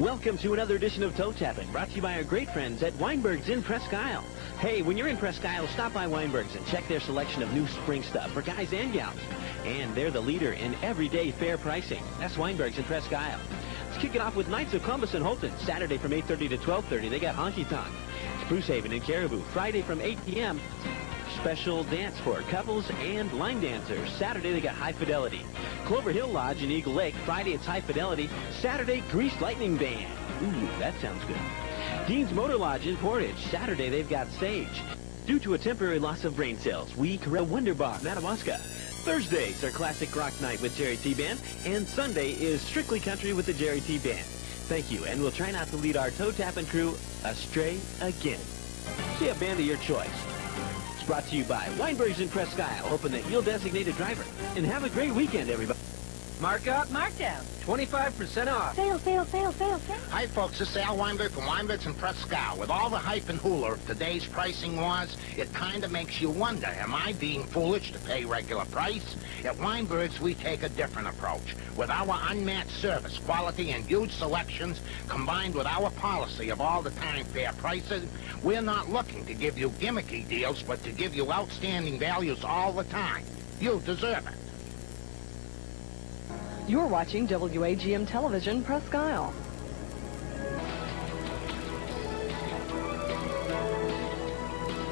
Welcome to another edition of Toe Tapping, brought to you by our great friends at Weinberg's in Presque Isle. Hey, when you're in Presque Isle, stop by Weinberg's and check their selection of new spring stuff for guys and gals. And they're the leader in everyday fair pricing. That's Weinberg's in Presque Isle. Let's kick it off with Knights of Columbus and Holton. Saturday from 8:30 to 12:30, they got Honky Tonk. Spruce Haven and Caribou, Friday from 8 p.m. Special dance for couples and line dancers. Saturday, they got High Fidelity. Clover Hill Lodge in Eagle Lake. Friday, it's High Fidelity. Saturday, Greased Lightning Band. Ooh, that sounds good. Dean's Motor Lodge in Portage. Saturday, they've got Sage. Due to a temporary loss of brain cells, we corral Wonderbar, Madawaska. Thursdays are Classic Rock Night with Jerry T. Band. And Sunday is Strictly Country with the Jerry T. Band. Thank you, and we'll try not to lead our toe-tapping crew astray again. See a band of your choice. It's brought to you by Weinberg's in Presque Isle, hoping that you'll designate a driver. And have a great weekend, everybody. Mark up. Markdown. 25% off. Fail, fail, fail, fail, fail. Hi, folks. This is Al Weinberg from Weinberg's in Presque Isle. With all the hype and hula of today's pricing wars, it kind of makes you wonder, am I being foolish to pay regular price? At Weinberg's, we take a different approach. With our unmatched service, quality, and huge selections, combined with our policy of all-the-time fair prices, we're not looking to give you gimmicky deals, but to give you outstanding values all the time. You deserve it. You're watching WAGM Television, Presque Isle.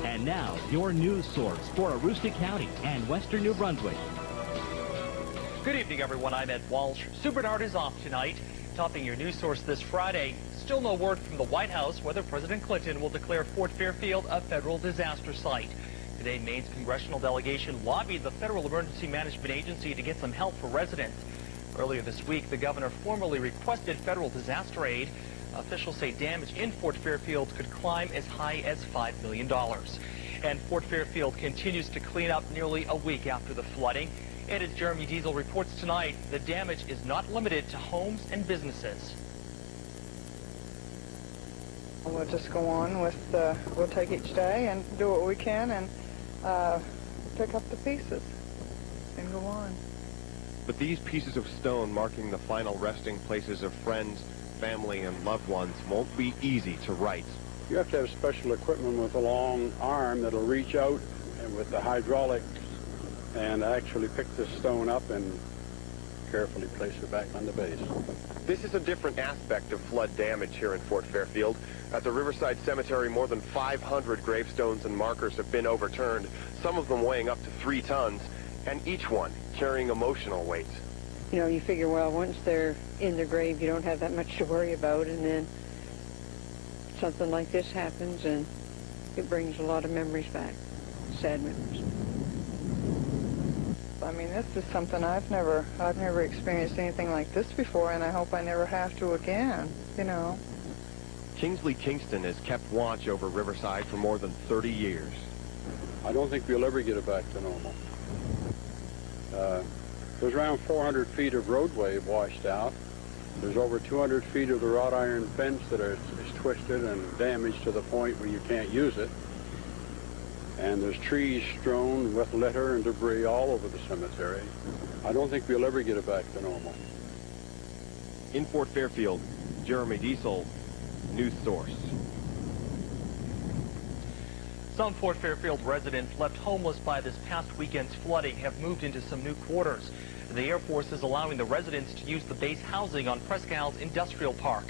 And now, your news source for Aroostook County and Western New Brunswick. Good evening, everyone. I'm Ed Walsh. Sue Bernard is off tonight. Topping your news source this Friday, still no word from the White House whether President Clinton will declare Fort Fairfield a federal disaster site. Today, Maine's congressional delegation lobbied the Federal Emergency Management Agency to get some help for residents. Earlier this week, the governor formally requested federal disaster aid. Officials say damage in Fort Fairfield could climb as high as $5 million. And Fort Fairfield continues to clean up nearly a week after the flooding. And as Jeremy Diesel reports tonight, the damage is not limited to homes and businesses. We'll just go on with, we'll take each day and do what we can and pick up the pieces and go on. But these pieces of stone marking the final resting places of friends, family, and loved ones won't be easy to right. You have to have special equipment with a long arm that'll reach out and with the hydraulics and actually pick the stone up and carefully place it back on the base. This is a different aspect of flood damage here in Fort Fairfield. At the Riverside Cemetery, more than 500 gravestones and markers have been overturned, some of them weighing up to 3 tons, and each one carrying emotional weight. You know, you figure, well, once they're in their grave, you don't have that much to worry about, and then something like this happens, and it brings a lot of memories back, sad memories. I mean, this is something I've never experienced anything like this before, and I hope I never have to again, you know. Kingsley Kingston has kept watch over Riverside for more than 30 years. I don't think we'll ever get it back to normal. There's around 400 feet of roadway washed out. There's over 200 feet of the wrought iron fence that is twisted and damaged to the point where you can't use it. And there's trees strewn with litter and debris all over the cemetery. I don't think we'll ever get it back to normal. In Fort Fairfield, Jeremy Diesel, News Source. Some Fort Fairfield residents left homeless by this past weekend's flooding have moved into some new quarters. The Air Force is allowing the residents to use the base housing on Presque Isle's Industrial Park.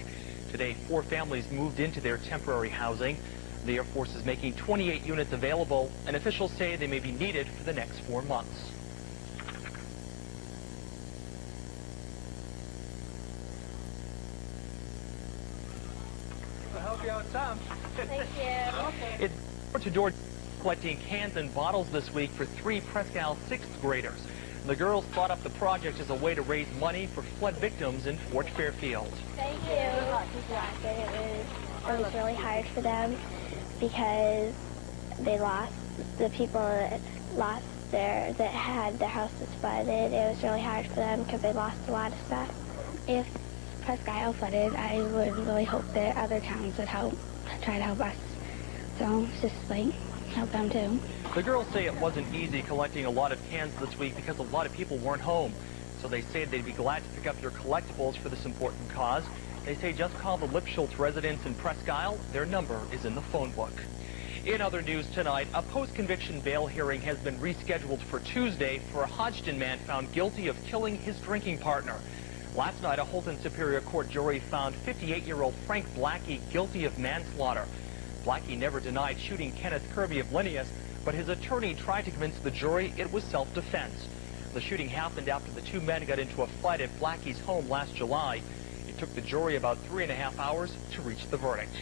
Today, 4 families moved into their temporary housing. The Air Force is making 28 units available, and officials say they may be needed for the next 4 months. I'll help you out, Tom. Thank you. It's door-to-door collecting cans and bottles this week for 3 Presque Isle 6th graders. The girls thought up the project as a way to raise money for flood victims in Fort Fairfield. Thank you. It was really hard for them because they lost, the people that lost that had their houses flooded. It was really hard for them because they lost a lot of stuff. If Presque Isle flooded, I would really hope that other towns would help, try to help us. So just like help them too. The girls say it wasn't easy collecting a lot of cans this week because a lot of people weren't home. So they say they'd be glad to pick up your collectibles for this important cause. They say just call the Lipschultz residence in Presque Isle. Their number is in the phone book. In other news tonight, a post-conviction bail hearing has been rescheduled for Tuesday for a Hodgson man found guilty of killing his drinking partner. Last night, a Holton Superior Court jury found 58-year-old Frank Blackie guilty of manslaughter. Blackie never denied shooting Kenneth Kirby of Linnaeus, but his attorney tried to convince the jury it was self-defense. The shooting happened after the two men got into a fight at Blackie's home last July. It took the jury about 3.5 hours to reach the verdict.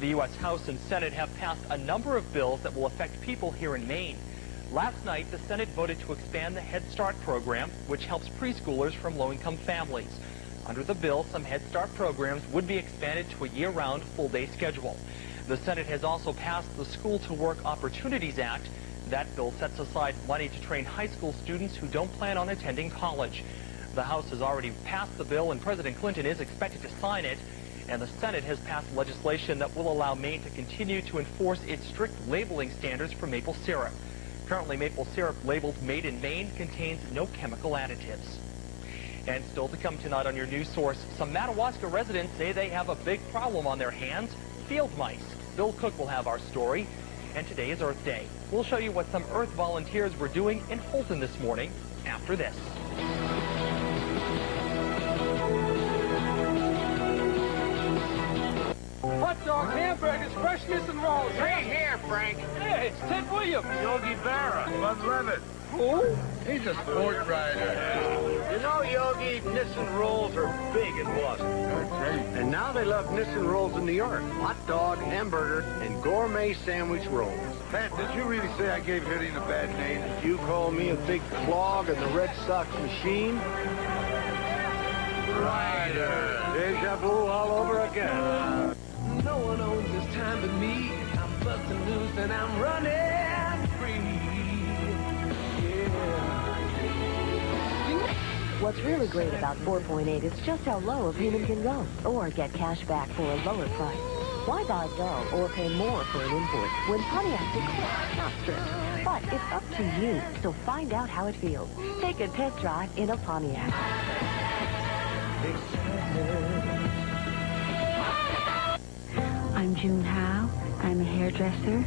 The U.S. House and Senate have passed a number of bills that will affect people here in Maine. Last night, the Senate voted to expand the Head Start program, which helps preschoolers from low-income families. Under the bill, some Head Start programs would be expanded to a year-round, full-day schedule. The Senate has also passed the School to Work Opportunities Act. That bill sets aside money to train high school students who don't plan on attending college. The House has already passed the bill, and President Clinton is expected to sign it. And the Senate has passed legislation that will allow Maine to continue to enforce its strict labeling standards for maple syrup. Currently, maple syrup labeled Made in Maine contains no chemical additives. And still to come tonight on your news source, some Madawaska residents say they have a big problem on their hands, field mice. Bill Cook will have our story. And today is Earth Day. We'll show you what some Earth volunteers were doing in Holton this morning after this. Hot dog, hamburgers, fresh Nixon rolls. Right here, Frank. Hey, it's Ted Williams. Yogi Berra. Bud Levitt. Who? He's a sport rider. You know, Yogi, Nixon rolls are big in Boston. And now they love Nixon rolls in New York. Hot dog, hamburger, and gourmet sandwich rolls. Pat, did you really say I gave hitting a bad name? You call me a big clog in the Red Sox machine? Rider. Deja vu all over again. No one owns this time but me. I'm busting loose and I'm running free. Yeah. What's really great about 4.8 is just how low a payment can go, or get cash back for a lower price. Why buy dull or pay more for an import when Pontiac's equipped, not stripped? But it's up to you, so find out how it feels. Take a test drive in a Pontiac. I'm June Howe. I'm a hairdresser.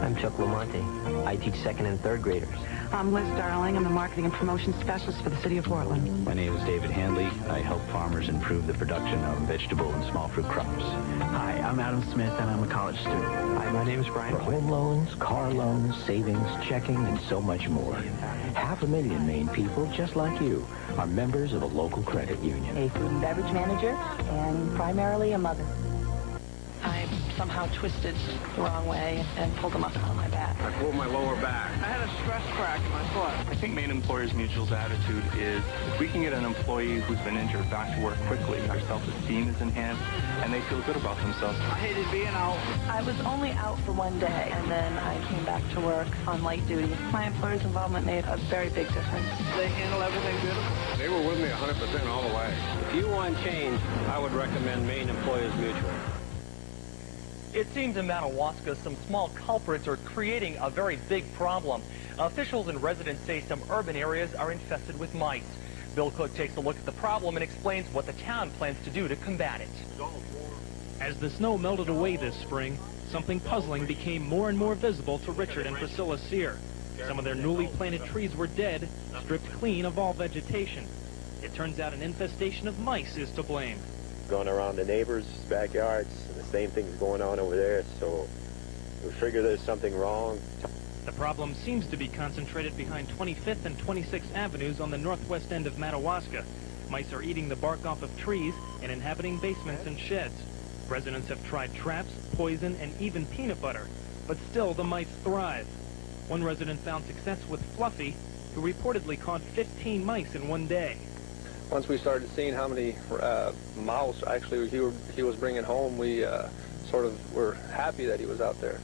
I'm Chuck Lamonte. I teach second and third graders. I'm Liz Darling. I'm the marketing and promotion specialist for the city of Portland. My name is David Handley. I help farmers improve the production of vegetable and small fruit crops. Hi, I'm Adam Smith, and I'm a college student. Hi, my name is Brian. For home loans, car loans, savings, checking, and so much more. 500,000 Maine people, just like you, are members of a local credit union. A food and beverage manager, and primarily a mother. I somehow twisted the wrong way and pulled a muscle on my back. I pulled my lower back. I had a stress crack in my foot. I think Maine Employers Mutual's attitude is if we can get an employee who's been injured back to work quickly, their self-esteem is enhanced, and they feel good about themselves. I hated being out. I was only out for one day, and then I came back to work on light duty. My employer's involvement made a very big difference. They handle everything beautiful. They were with me 100% all the way. If you want change, I would recommend Maine Employers Mutual. It seems in Madawaska, some small culprits are creating a very big problem. Officials and residents say some urban areas are infested with mice. Bill Cook takes a look at the problem and explains what the town plans to do to combat it. As the snow melted away this spring, something puzzling became more and more visible to Richard and Priscilla Sear. Some of their newly planted trees were dead, stripped clean of all vegetation. It turns out an infestation of mice is to blame. Going around the neighbors' backyards, the same thing's going on over there, so we figure there's something wrong. The problem seems to be concentrated behind 25th and 26th Avenues on the northwest end of Madawaska. Mice are eating the bark off of trees and inhabiting basements and sheds. Residents have tried traps, poison, and even peanut butter, but still the mice thrive. One resident found success with Fluffy, who reportedly caught 15 mice in one day. Once we started seeing how many mouse actually he was bringing home, we sort of were happy that he was out there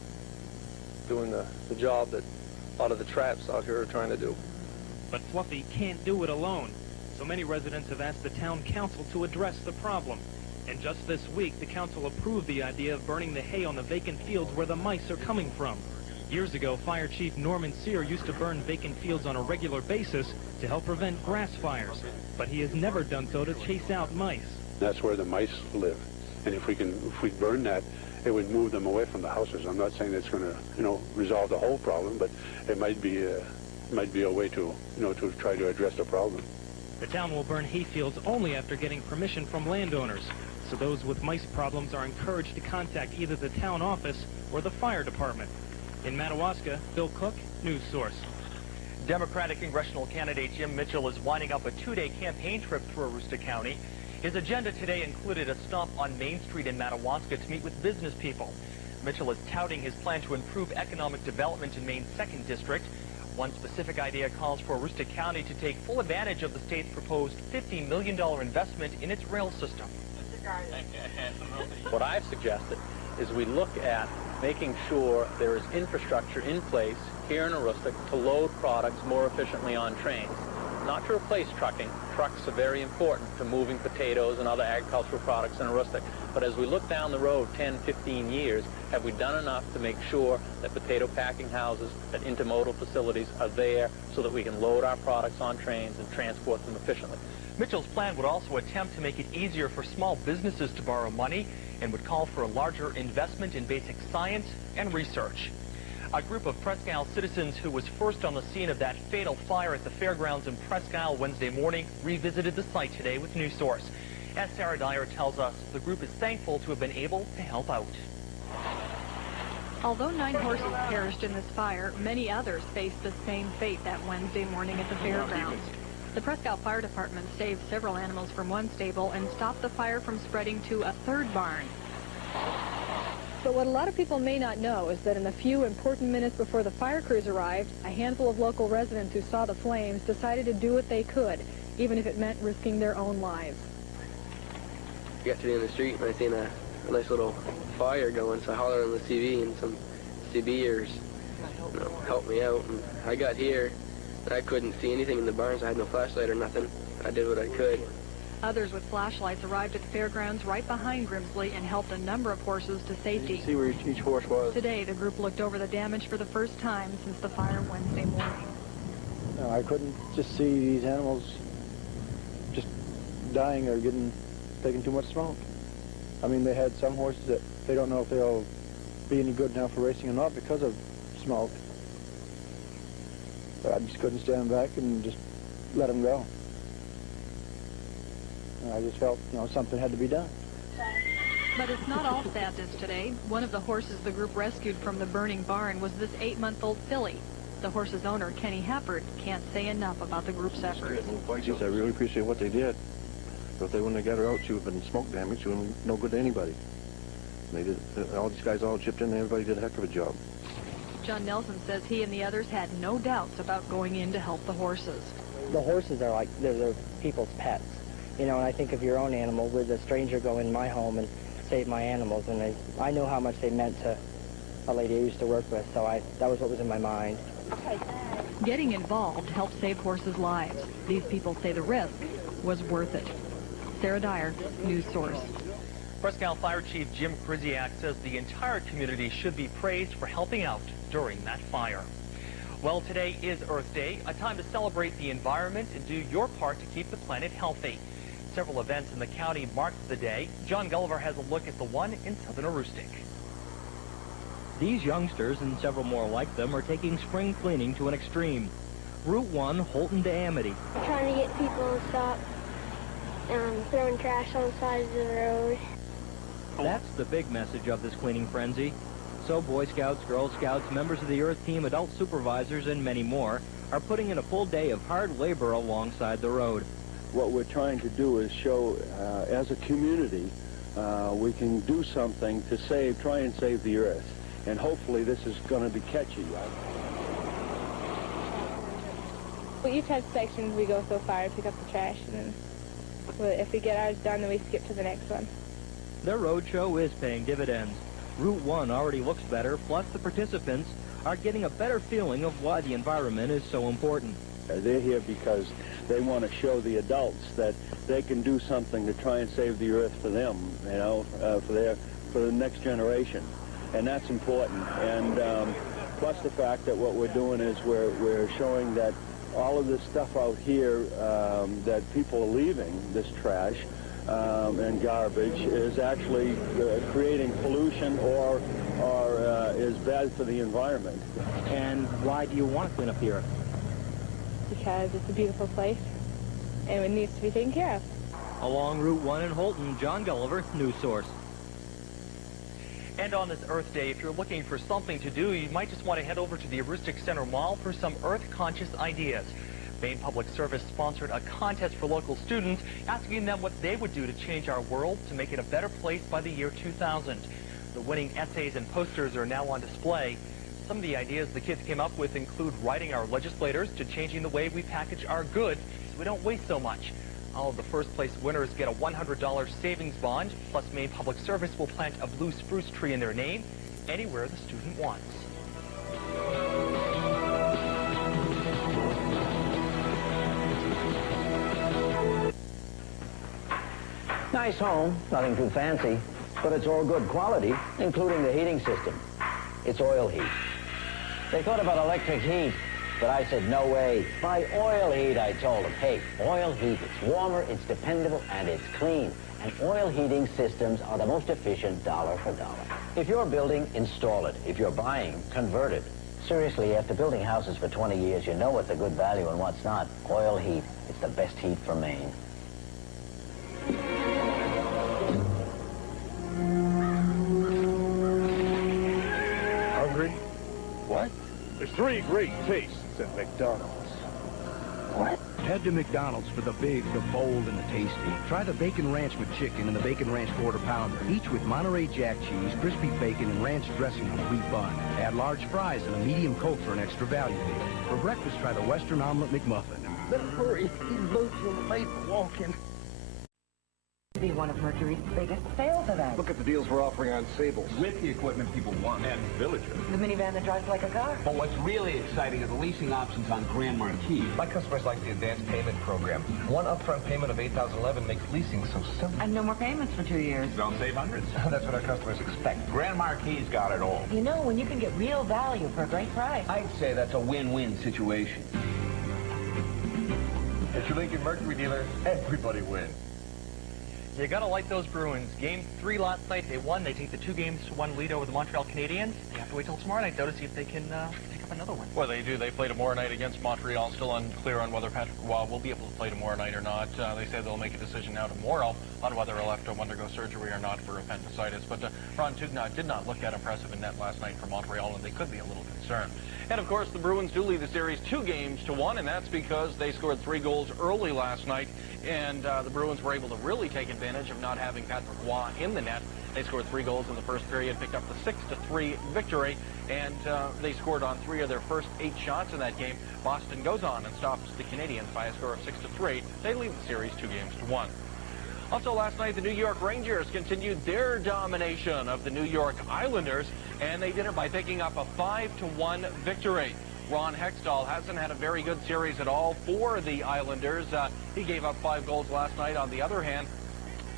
doing the job that a lot of the traps out here are trying to do. But Fluffy can't do it alone, so many residents have asked the town council to address the problem. And just this week, the council approved the idea of burning the hay on the vacant fields where the mice are coming from. Years ago, Fire Chief Norman Sear used to burn vacant fields on a regular basis to help prevent grass fires, but he has never done so to chase out mice. That's where the mice live. And if we burn that, it would move them away from the houses. I'm not saying it's going to, resolve the whole problem, but it might be a way to, to try to address the problem. The town will burn hayfields only after getting permission from landowners. So those with mice problems are encouraged to contact either the town office or the fire department. In Madawaska, Bill Cook, News Source. Democratic congressional candidate Jim Mitchell is winding up a two-day campaign trip through Aroostook County. His agenda today included a stop on Main Street in Madawaska to meet with business people. Mitchell is touting his plan to improve economic development in Maine's 2nd District. One specific idea calls for Aroostook County to take full advantage of the state's proposed $50 million investment in its rail system. What I've suggested is we look at making sure there is infrastructure in place here in Aroostook to load products more efficiently on trains. Not to replace trucking. Trucks are very important to moving potatoes and other agricultural products in Aroostook. But as we look down the road 10, 15 years, have we done enough to make sure that potato packing houses, that intermodal facilities are there so that we can load our products on trains and transport them efficiently? Mitchell's plan would also attempt to make it easier for small businesses to borrow money and would call for a larger investment in basic science and research. A group of Presque citizens who was first on the scene of that fatal fire at the Fairgrounds in Presque Wednesday morning revisited the site today with News Source. As Sarah Dyer tells us, the group is thankful to have been able to help out. Although 9 horses perished in this fire, many others faced the same fate that Wednesday morning at the Fairgrounds. The Presque Fire Department saved several animals from one stable and stopped the fire from spreading to a third barn. But what a lot of people may not know is that in the few important minutes before the fire crews arrived, a handful of local residents who saw the flames decided to do what they could, even if it meant risking their own lives. I got to be in the street and I seen a nice little fire going, so I hollered on the TV, and some CBers helped me out. And I got here and I couldn't see anything in the barns. I had no flashlight or nothing. I did what I could. Others with flashlights arrived at the Fairgrounds right behind Grimsley and helped a number of horses to safety. You can see where each horse was. Today, the group looked over the damage for the first time since the fire Wednesday morning. No, I couldn't just see these animals just dying or taking too much smoke. I mean, they had some horses that they don't know if they'll be any good now for racing or not because of smoke. But I just couldn't stand back and just let them go. I just felt, something had to be done. But it's not all sadness today. One of the horses the group rescued from the burning barn was this 8-month-old filly. The horse's owner, Kenny Happert, can't say enough about the group's efforts. I really appreciate what they did. But if they wouldn't have got her out, she would have been smoke damage. She wouldn't have been no good to anybody. They did. All these guys all chipped in. Everybody did a heck of a job. John Nelson says he and the others had no doubts about going in to help the horses. The horses are like, they're people's pets. And I think of your own animal. Would a stranger go in my home and save my animals? And I know how much they meant to a lady I used to work with, so that was what was in my mind. Getting involved helped save horses' lives. These people say the risk was worth it. Sarah Dyer, News Source. Presque Fire Chief Jim Kriziak says the entire community should be praised for helping out during that fire. Well, today is Earth Day, a time to celebrate the environment and do your part to keep the planet healthy. Several events in the county marked the day. John Gulliver has a look at the one in southern Aroostook. These youngsters and several more like them are taking spring cleaning to an extreme. Route 1, Holton to Amity. Trying to get people to stop throwing trash on the sides of the road. That's the big message of this cleaning frenzy. So Boy Scouts, Girl Scouts, members of the Earth Team, adult supervisors, and many more are putting in a full day of hard labor alongside the road. What we're trying to do is show, as a community, we can do something to try and save the Earth. And hopefully this is going to be catchy. Well, each had sections we go so far to pick up the trash, and then if we get ours done, then we skip to the next one. Their road show is paying dividends. Route 1 already looks better, plus the participants are getting a better feeling of why the environment is so important. They're here because they want to show the adults that they can do something to try and save the Earth for them, for the next generation. And that's important. And plus the fact that what we're doing is we're showing that all of this stuff out here that people are leaving, this trash, and garbage is actually creating pollution or is bad for the environment. And why do you want to clean up the earth? Because it's a beautiful place, and it needs to be taken care of. Along Route 1 in Holton, John Gulliver, News Source. And on this Earth Day, if you're looking for something to do, you might just want to head over to the Heuristic Center Mall for some Earth-conscious ideas. Maine Public Service sponsored a contest for local students, asking them what they would do to change our world to make it a better place by the year 2000. The winning essays and posters are now on display. Some of the ideas the kids came up with include writing our legislators to changing the way we package our goods so we don't waste so much. All of the first-place winners get a $100 savings bond, plus Maine Public Service will plant a blue spruce tree in their name anywhere the student wants. Nice home, nothing too fancy, but it's all good quality, including the heating system. It's oil heat. They thought about electric heat, but I said, no way. Buy oil heat, I told them. Hey, oil heat, it's warmer, it's dependable, and it's clean. And oil heating systems are the most efficient dollar for dollar. If you're building, install it. If you're buying, convert it. Seriously, after building houses for 20 years, you know what's a good value and what's not. Oil heat, it's the best heat for Maine. Hungry? What? There's 3 great tastes at McDonald's. What? Head to McDonald's for the big, the bold, and the tasty. Try the Bacon Ranch McChicken and the Bacon Ranch Quarter Pounder, each with Monterey Jack cheese, crispy bacon, and ranch dressing on a wheat bun. Add large fries and a medium Coke for an extra value deal. For breakfast, try the Western Omelet McMuffin. Better hurry. These boats are late walking. Be one of Mercury's biggest sales events. Look at the deals we're offering on Sables. With the equipment people want. And Villager. The minivan that drives like a car. But what's really exciting are the leasing options on Grand Marquis. My customers like the advanced payment program. One upfront payment of $8,011 makes leasing so simple. And no more payments for 2 years. They'll save hundreds. That's what our customers expect. Grand Marquis got it all. You know, when you can get real value for a great price. I'd say that's a win-win situation. At your Lincoln Mercury dealer, everybody wins. You gotta like those Bruins. Game 3 last night, they won. They take the 2-1 lead over the Montreal Canadiens. You have to wait till tomorrow night, though, to see if they can pick up another one. Well, they do. They play tomorrow night against Montreal. Still unclear on whether Patrick Roy will be able to play tomorrow night or not. They say they'll make a decision now tomorrow on whether he'll have to undergo surgery or not for appendicitis. But Ron Tugna did not look that impressive in net last night for Montreal, and they could be a little concerned. And, of course, the Bruins do lead the series 2-1, and that's because they scored 3 goals early last night, and the Bruins were able to really take advantage of not having Patrick Roy in the net. They scored 3 goals in the first period, picked up the 6-3 victory, and they scored on 3 of their first 8 shots in that game. Boston goes on and stops the Canadiens by a score of 6-3. They lead the series 2-1. Also last night, the New York Rangers continued their domination of the New York Islanders, and they did it by picking up a 5-1 victory. Ron Hextall hasn't had a very good series at all for the Islanders. He gave up 5 goals last night. On the other hand,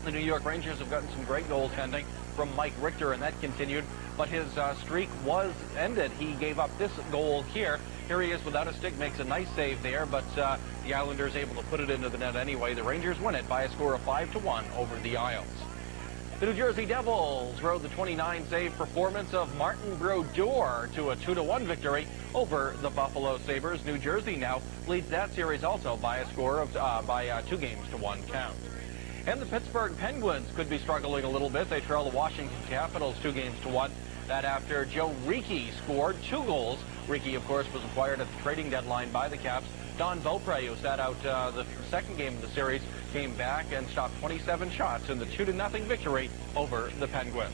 the New York Rangers have gotten some great goaltending from Mike Richter, and that continued. But his streak was ended. He gave up this goal here. Here he is without a stick, makes a nice save there, but the Islanders able to put it into the net anyway. The Rangers win it by a score of 5-1 over the Isles. The New Jersey Devils rode the 29-save performance of Martin Brodeur to a 2-1 victory over the Buffalo Sabres. New Jersey now leads that series also by a score of 2-1 count. And the Pittsburgh Penguins could be struggling a little bit. They trail the Washington Capitals 2-1. That after Joe Ricci scored 2 goals. Ricci, of course, was acquired at the trading deadline by the Caps. Don Beaupre, who sat out the second game of the series, came back and stopped 27 shots in the 2-0 victory over the Penguins.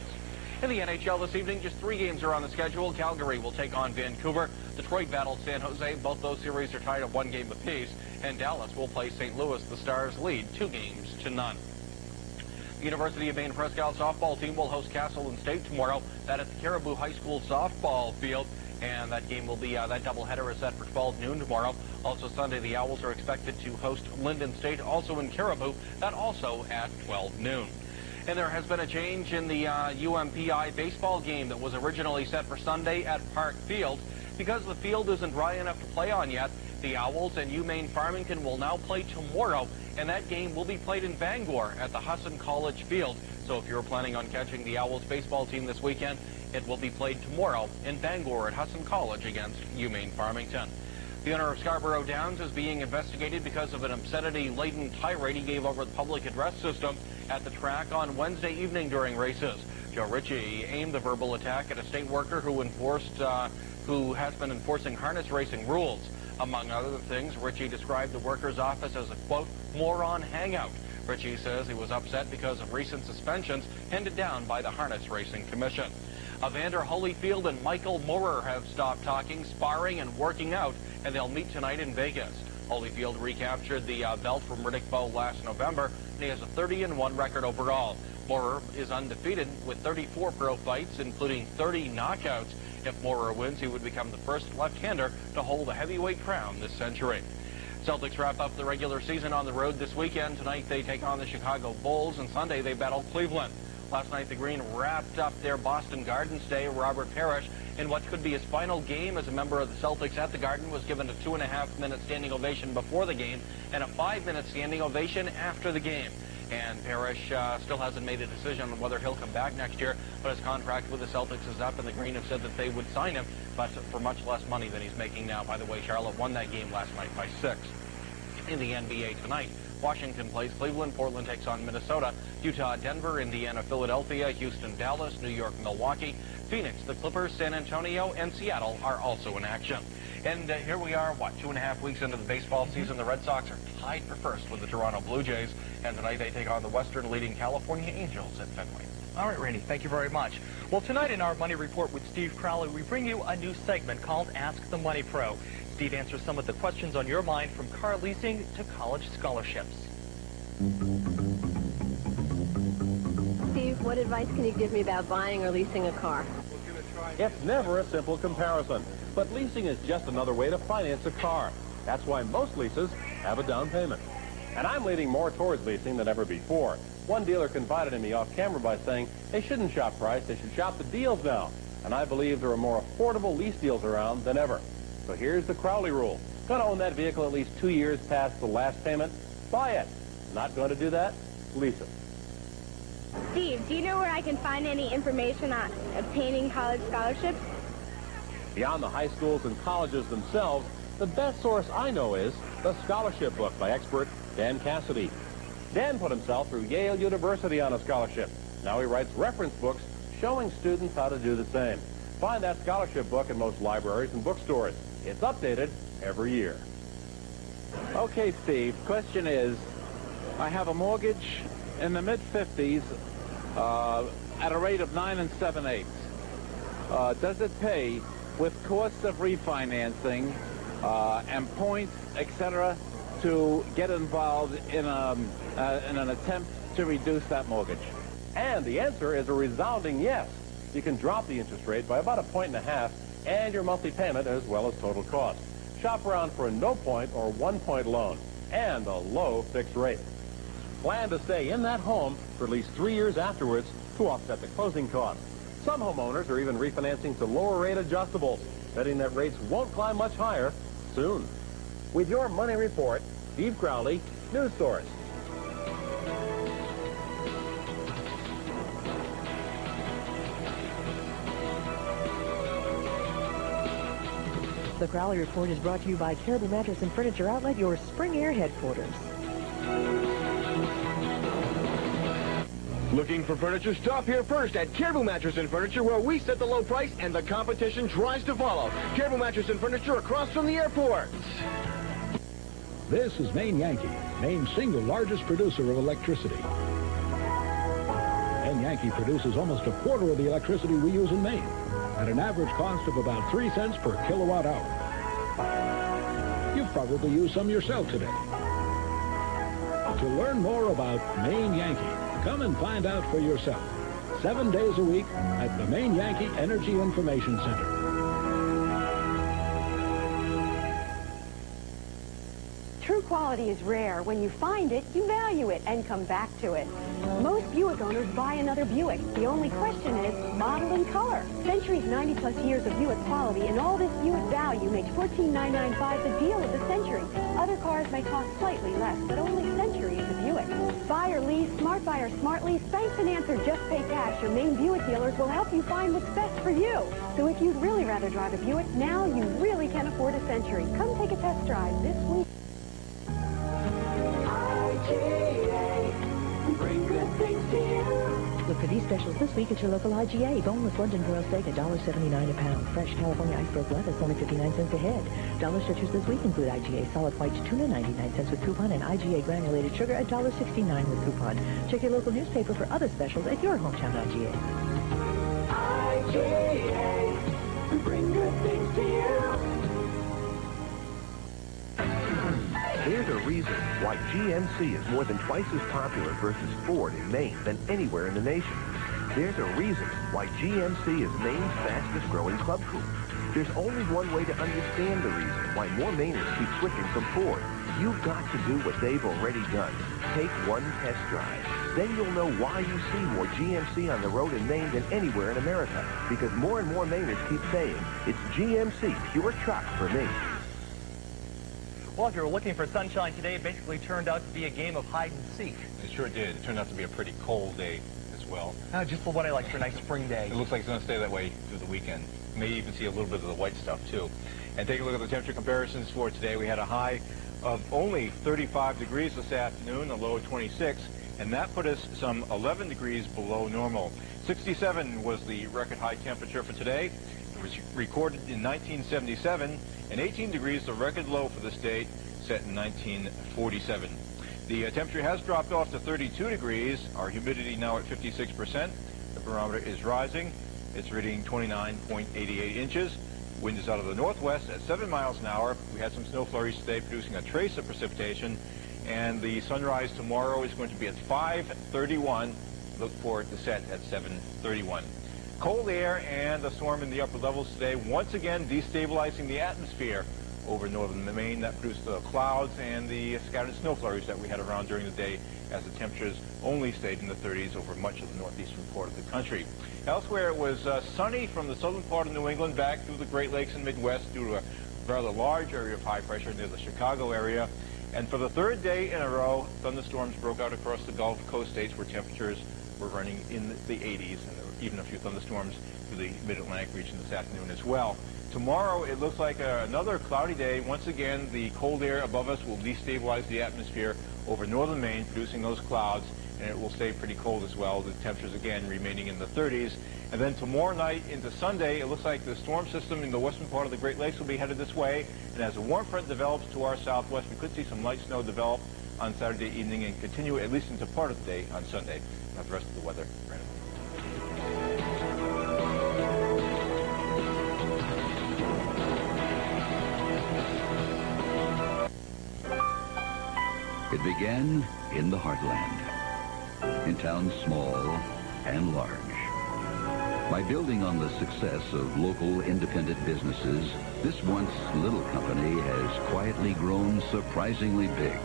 In the NHL this evening, just 3 games are on the schedule. Calgary will take on Vancouver. Detroit battles San Jose. Both those series are tied at 1 game apiece. And Dallas will play St. Louis. The Stars lead 2-0. The University of Maine Presque softball team will host Castleton State tomorrow. That at the Caribou High School softball field. And that game will be, that doubleheader is set for 12 noon tomorrow. Also Sunday, the Owls are expected to host Linden State, also in Caribou. That also at 12 noon. And there has been a change in the UMPI baseball game that was originally set for Sunday at Park Field. Because the field isn't dry enough to play on yet, the Owls and UMaine Farmington will now play tomorrow, and that game will be played in Bangor at the Husson College Field. So if you're planning on catching the Owls baseball team this weekend, it will be played tomorrow in Bangor at Husson College against UMaine Farmington. The owner of Scarborough Downs is being investigated because of an obscenity-laden tirade he gave over the public address system at the track on Wednesday evening during races. Joe Ritchie aimed the verbal attack at a state worker who has been enforcing harness racing rules. Among other things, Ritchie described the worker's office as a, quote, moron hangout. Ritchie says he was upset because of recent suspensions handed down by the Harness Racing Commission. Evander Holyfield and Michael Moorer have stopped talking, sparring, and working out, and they'll meet tonight in Vegas. Holyfield recaptured the belt from Riddick Bowe last November, and he has a 30-1 record overall. Moorer is undefeated with 34 pro fights, including 30 knockouts. If Moorer wins, he would become the first left-hander to hold the heavyweight crown this century. Celtics wrap up the regular season on the road this weekend. Tonight they take on the Chicago Bulls, and Sunday they battle Cleveland. Last night the Green wrapped up their Boston Gardens day. Robert Parrish, in what could be his final game as a member of the Celtics at the Garden, was given a 2.5-minute standing ovation before the game and a 5-minute standing ovation after the game. And Parrish still hasn't made a decision on whether he'll come back next year, but his contract with the Celtics is up, and the Green have said that they would sign him, but for much less money than he's making now. By the way, Charlotte won that game last night by 6. In the NBA tonight, Washington plays Cleveland, Portland takes on Minnesota, Utah, Denver, Indiana, Philadelphia, Houston, Dallas, New York, Milwaukee, Phoenix, the Clippers, San Antonio, and Seattle are also in action. And here we are, 2.5 weeks into the baseball season. The Red Sox are tied for first with the Toronto Blue Jays, and tonight they take on the Western-leading California Angels at Fenway. All right, Randy, thank you very much. Well, tonight in our Money Report with Steve Crowley, we bring you a new segment called Ask the Money Pro. Steve answers some of the questions on your mind, from car leasing to college scholarships. Steve, what advice can you give me about buying or leasing a car? It's never a simple comparison, but leasing is just another way to finance a car. That's why most leases have a down payment. And I'm leaning more towards leasing than ever before. One dealer confided in me off camera by saying they shouldn't shop price, they should shop the deals now. And I believe there are more affordable lease deals around than ever. So here's the Crowley rule. Going to own that vehicle at least 2 years past the last payment? Buy it. Not going to do that? Lease it. Steve, do you know where I can find any information on obtaining college scholarships? Beyond the high schools and colleges themselves, the best source I know is the Scholarship Book by expert Dan Cassidy. Dan put himself through Yale University on a scholarship. Now he writes reference books showing students how to do the same. Find that scholarship book in most libraries and bookstores. It's updated every year. Okay, Steve, question is, I have a mortgage in the mid-50s at a rate of 9 7/8. Does it pay, with costs of refinancing and points, etc., to get involved in an attempt to reduce that mortgage? And the answer is a resounding yes. You can drop the interest rate by about 1.5 points and your monthly payment as well as total cost. Shop around for a no-point or 1-point loan and a low fixed rate. Plan to stay in that home for at least 3 years afterwards to offset the closing costs. Some homeowners are even refinancing to lower rate adjustables, betting that rates won't climb much higher soon. With your Money Report, Steve Crowley, News Source. The Crowley Report is brought to you by Caribou Mattress and Furniture Outlet, your spring air headquarters. Looking for furniture? Stop here first at Caribou Mattress and Furniture, where we set the low price and the competition tries to follow. Caribou Mattress and Furniture across from the airport. This is Maine Yankee, Maine's single largest producer of electricity. Maine Yankee produces almost a quarter of the electricity we use in Maine, at an average cost of about 3 cents per kilowatt hour. You've probably used some yourself today. To learn more about Maine Yankee, come and find out for yourself. 7 days a week at the Maine Yankee Energy Information Center. True quality is rare. When you find it, you value it and come back to it. Most Buick owners buy another Buick. The only question is model and color. Century's 90-plus years of Buick quality and all this Buick value makes $14,995 the deal of the century. Other cars may cost slightly less, but only Century is a Buick. Buy or lease, smart buy or smart lease, bank finance or just pay cash. Your Maine Buick dealers will help you find what's best for you. So if you'd really rather drive a Buick, now you really can afford a Century. Come take a test drive this week. Bring good things to you. Look for these specials this week at your local IGA. Boneless London broiled steak, $1.79 a pound. Fresh California iceberg lettuce, only 59 cents a head. Dollar stretchers this week include IGA solid white tuna, 99 cents with coupon, and IGA granulated sugar, $1.69 with coupon. Check your local newspaper for other specials at your hometown IGA. IGA, bring good things to you. There's a reason why GMC is more than twice as popular versus Ford in Maine than anywhere in the nation. There's a reason why GMC is Maine's fastest growing club group. There's only one way to understand the reason why more Mainers keep switching from Ford. You've got to do what they've already done. Take one test drive. Then you'll know why you see more GMC on the road in Maine than anywhere in America. Because more and more Mainers keep saying, it's GMC Pure Truck for me. Well, if you were looking for sunshine today, it basically turned out to be a game of hide and seek. It sure did. It turned out to be a pretty cold day as well. Just for what I like for a nice spring day. It looks like it's going to stay that way through the weekend. You may even see a little bit of the white stuff, too. And take a look at the temperature comparisons for today. We had a high of only 35 degrees this afternoon, a low of 26, and that put us some 11 degrees below normal. 67 was the record high temperature for today. It was recorded in 1977, and 18 degrees, the record low for the state, set in 1947. The temperature has dropped off to 32 degrees. Our humidity now at 56%. The barometer is rising. It's reading 29.88 inches. Wind is out of the northwest at 7 miles an hour. We had some snow flurries today, producing a trace of precipitation. And the sunrise tomorrow is going to be at 5:31. Look for it to set at 7:31. Cold air and a storm in the upper levels today, once again destabilizing the atmosphere over northern Maine. That produced the clouds and the scattered snow flurries that we had around during the day, as the temperatures only stayed in the 30s over much of the northeastern part of the country. Elsewhere, it was sunny from the southern part of New England back through the Great Lakes and Midwest due to a rather large area of high pressure near the Chicago area. And for the third day in a row, thunderstorms broke out across the Gulf Coast states where temperatures were running in the 80s, and there were even a few thunderstorms through the mid-Atlantic region this afternoon as well. Tomorrow, it looks like another cloudy day. Once again, the cold air above us will destabilize the atmosphere over northern Maine, producing those clouds, and it will stay pretty cold as well. The temperatures, again, remaining in the 30s. And then tomorrow night into Sunday, it looks like the storm system in the western part of the Great Lakes will be headed this way. And as a warm front develops to our southwest, we could see some light snow develop on Saturday evening and continue at least into part of the day on Sunday. Now the rest of the weather. It began in the heartland, in towns small and large. By building on the success of local independent businesses, this once little company has quietly grown surprisingly big.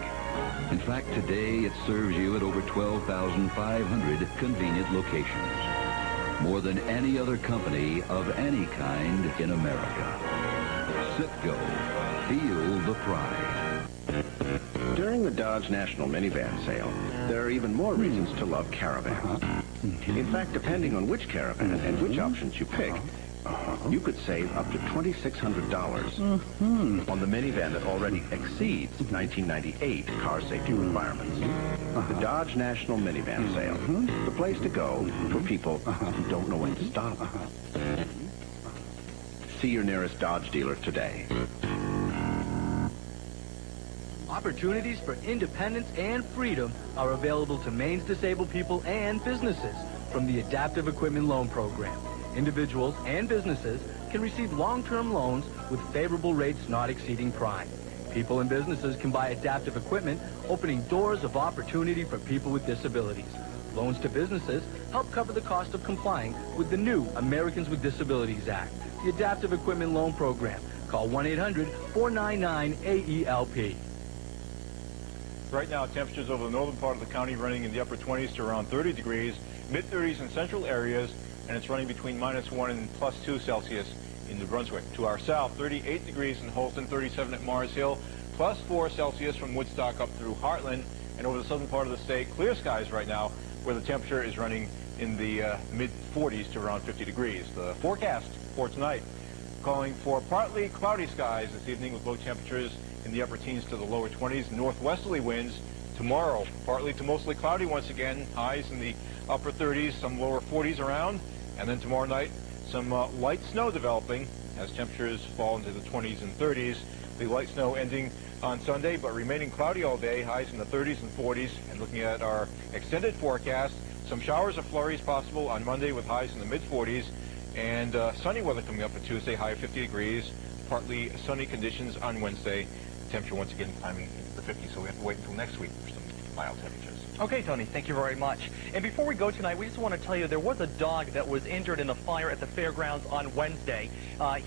In fact, today it serves you at over 12,500 convenient locations. More than any other company of any kind in America. Citgo, feel the pride. During the Dodge National Minivan Sale, there are even more reasons to love caravans. In fact, depending on which caravan and which options you pick, you could save up to $2,600 on the minivan that already exceeds 1998 car safety requirements. The Dodge National Minivan Sale, the place to go for people who don't know when to stop. See your nearest Dodge dealer today. Opportunities for independence and freedom are available to Maine's disabled people and businesses from the Adaptive Equipment Loan Program. Individuals and businesses can receive long-term loans with favorable rates not exceeding prime. People and businesses can buy adaptive equipment, opening doors of opportunity for people with disabilities. Loans to businesses help cover the cost of complying with the new Americans with Disabilities Act, the Adaptive Equipment Loan Program. Call 1-800-499-AELP. Right now, temperatures over the northern part of the county running in the upper 20s to around 30 degrees, mid-30s in central areas, and it's running between -1 and +2 Celsius in New Brunswick. To our south, 38 degrees in Holston, 37 at Mars Hill, +4 Celsius from Woodstock up through Heartland, and over the southern part of the state, clear skies right now, where the temperature is running in the mid-40s to around 50 degrees. The forecast for tonight, calling for partly cloudy skies this evening with low temperatures in the upper teens to the lower 20s, northwesterly winds. Tomorrow, partly to mostly cloudy once again, highs in the upper 30s, some lower 40s around, and then tomorrow night, some light snow developing as temperatures fall into the 20s and 30s. The light snow ending on Sunday, but remaining cloudy all day, highs in the 30s and 40s. And looking at our extended forecast, some showers or flurries possible on Monday with highs in the mid-40s, and sunny weather coming up for Tuesday, high of 50 degrees, partly sunny conditions on Wednesday. Temperature once again climbing into the 50s, so we have to wait until next week for some mild temperatures. Okay, Tony, thank you very much. And before we go tonight, we just want to tell you there was a dog that was injured in a fire at the Fairgrounds on Wednesday.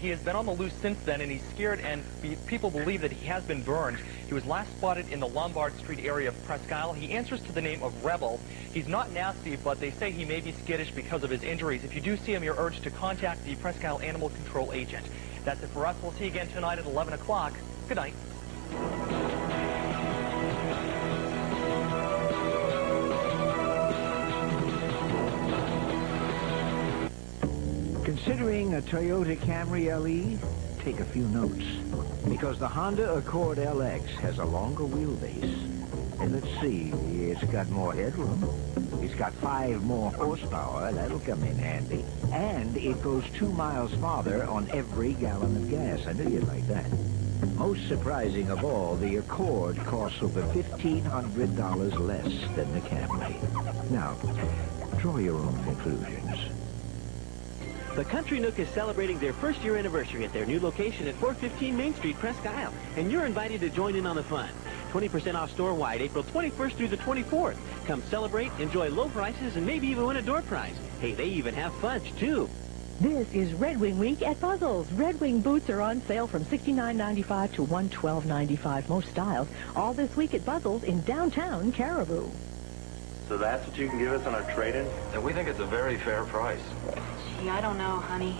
He has been on the loose since then, and he's scared, and people believe that he has been burned. He was last spotted in the Lombard Street area of Presque. He answers to the name of Rebel. He's not nasty, but they say he may be skittish because of his injuries. If you do see him, you're urged to contact the Presque Animal Control agent. That's it for us. We'll see you again tonight at 11 o'clock. Good night. Considering a Toyota Camry LE, take a few notes. Because the Honda Accord LX has a longer wheelbase. And let's see, it's got more headroom. It's got 5 more horsepower. That'll come in handy. And it goes 2 miles farther on every gallon of gas. I knew you'd like that. Most surprising of all, the Accord costs over $1,500 less than the Camry. Now, draw your own conclusions. The Country Nook is celebrating their first-year anniversary at their new location at 415 Main Street, Presque Isle, and you're invited to join in on the fun. 20% off store-wide April 21st through the 24th. Come celebrate, enjoy low prices, and maybe even win a door prize. Hey, they even have fudge, too. This is Red Wing Week at Buzzles. Red Wing boots are on sale from $69.95 to $112.95, most styles. All this week at Buzzles in downtown Caribou. So that's what you can give us on our trade-in? And we think it's a very fair price. Gee, I don't know, honey.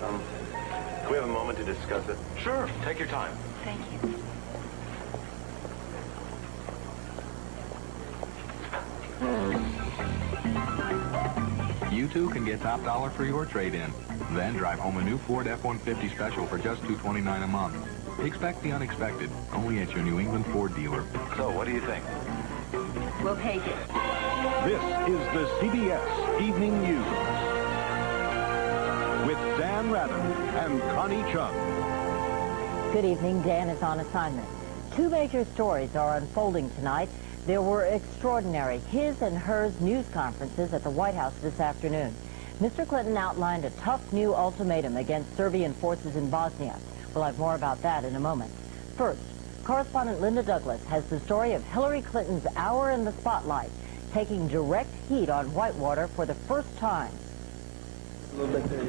Can we have a moment to discuss it? Sure, take your time. Thank you. You too can get top dollar for your trade-in. Then drive home a new Ford F-150 Special for just $229 a month. Expect the unexpected, only at your New England Ford dealer. So, what do you think? We'll take it. This is the CBS Evening News with Dan Rather and Connie Chung. Good evening. Dan is on assignment. 2 major stories are unfolding tonight. There were extraordinary his and hers news conferences at the White House this afternoon. Mr. Clinton outlined a tough new ultimatum against Serbian forces in Bosnia. We'll have more about that in a moment. First, correspondent Linda Douglas has the story of Hillary Clinton's hour in the spotlight, taking direct heat on Whitewater for the first time.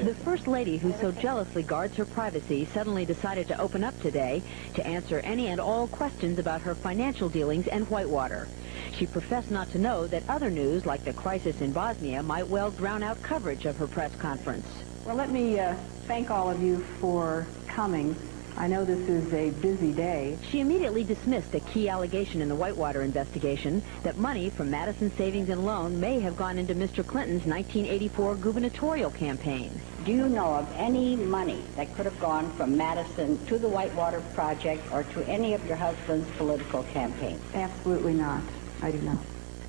The First Lady, who so jealously guards her privacy, suddenly decided to open up today to answer any and all questions about her financial dealings and Whitewater. She professed not to know that other news, like the crisis in Bosnia, might well drown out coverage of her press conference. Well, let me thank all of you for coming. I know this is a busy day. She immediately dismissed a key allegation in the Whitewater investigation that money from Madison Savings and Loan may have gone into Mr. Clinton's 1984 gubernatorial campaign. Do you know of any money that could have gone from Madison to the Whitewater Project or to any of your husband's political campaign? Absolutely not. I do not.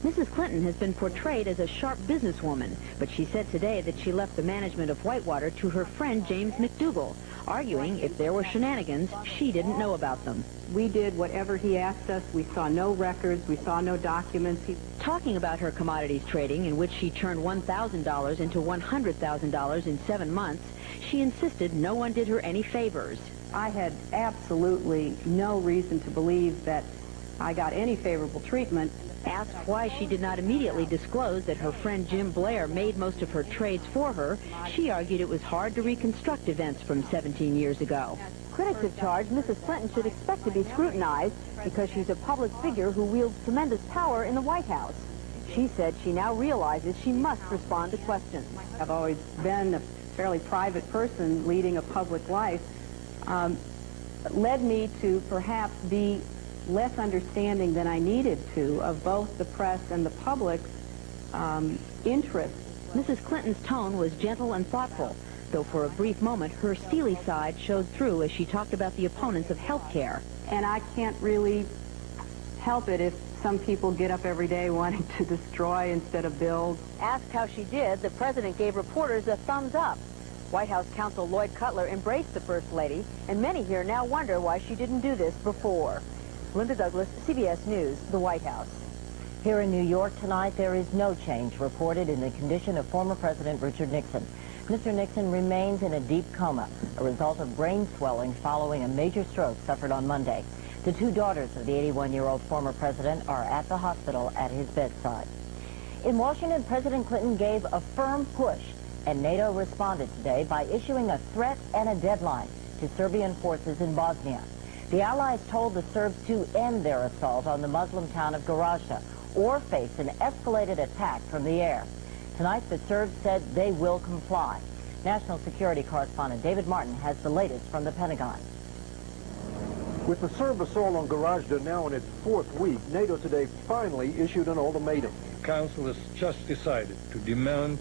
Mrs. Clinton has been portrayed as a sharp businesswoman, but she said today that she left the management of Whitewater to her friend James McDougal, arguing if there were shenanigans, she didn't know about them. We did whatever he asked us. We saw no records. We saw no documents. Talking about her commodities trading, in which she turned $1,000 into $100,000 in 7 months, she insisted no one did her any favors. I had absolutely no reason to believe that I got any favorable treatment. Asked why she did not immediately disclose that her friend Jim Blair made most of her trades for her, she argued it was hard to reconstruct events from 17 years ago. Critics have charged Mrs. Clinton should expect to be scrutinized because she's a public figure who wields tremendous power in the White House. She said she now realizes she must respond to questions. I've always been a fairly private person leading a public life. Led me to perhaps be less understanding than I needed to of both the press and the public's interest. Mrs. Clinton's tone was gentle and thoughtful, though for a brief moment her steely side showed through as she talked about the opponents of health care. And I can't really help it if some people get up every day wanting to destroy instead of build. Asked how she did, the president gave reporters a thumbs up. White House counsel Lloyd Cutler embraced the First Lady, and many here now wonder why she didn't do this before. Linda Douglas, CBS News, the White House. Here in New York tonight, there is no change reported in the condition of former President Richard Nixon. Mr. Nixon remains in a deep coma, a result of brain swelling following a major stroke suffered on Monday. The two daughters of the 81-year-old former president are at the hospital at his bedside. In Washington, President Clinton gave a firm push, and NATO responded today by issuing a threat and a deadline to Serbian forces in Bosnia. The Allies told the Serbs to end their assault on the Muslim town of Gorazde or face an escalated attack from the air. Tonight, the Serbs said they will comply. National Security Correspondent David Martin has the latest from the Pentagon. With the Serb assault on Gorazde now in its fourth week, NATO today finally issued an ultimatum. The Council has just decided to demand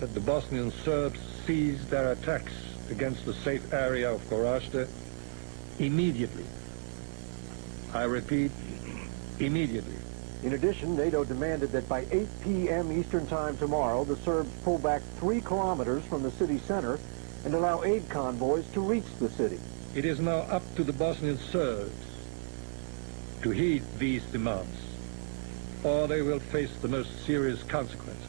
that the Bosnian Serbs cease their attacks against the safe area of Gorazde immediately. I repeat, immediately. In addition, NATO demanded that by 8 p.m. Eastern Time tomorrow, the Serbs pull back 3 kilometers from the city center and allow aid convoys to reach the city. It is now up to the Bosnian Serbs to heed these demands, or they will face the most serious consequences.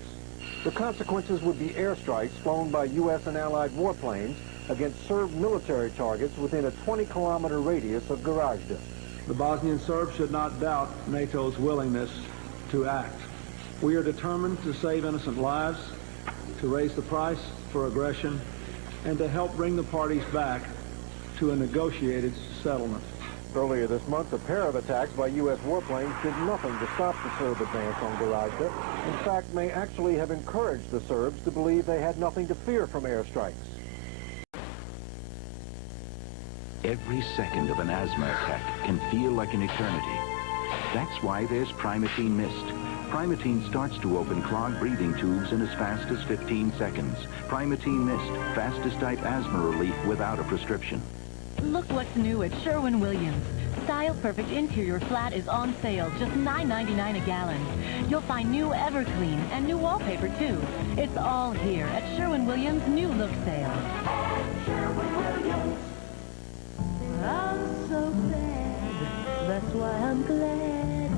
The consequences would be airstrikes flown by U.S. and Allied warplanes against Serb military targets within a 20-kilometer radius of Gorazde. The Bosnian Serbs should not doubt NATO's willingness to act. We are determined to save innocent lives, to raise the price for aggression, and to help bring the parties back to a negotiated settlement. Earlier this month, a pair of attacks by U.S. warplanes did nothing to stop the Serb advance on Gorazde. In fact, may actually have encouraged the Serbs to believe they had nothing to fear from airstrikes. Every second of an asthma attack can feel like an eternity. That's why there's Primatene Mist. Primatene starts to open clogged breathing tubes in as fast as 15 seconds. Primatene Mist, fastest type asthma relief without a prescription. Look what's new at Sherwin-Williams. Style Perfect Interior Flat is on sale, just $9.99 a gallon. You'll find new Everclean and new wallpaper, too. It's all here at Sherwin-Williams' New Look Sale. Sherwin-Williams. I'm so glad, that's why I'm glad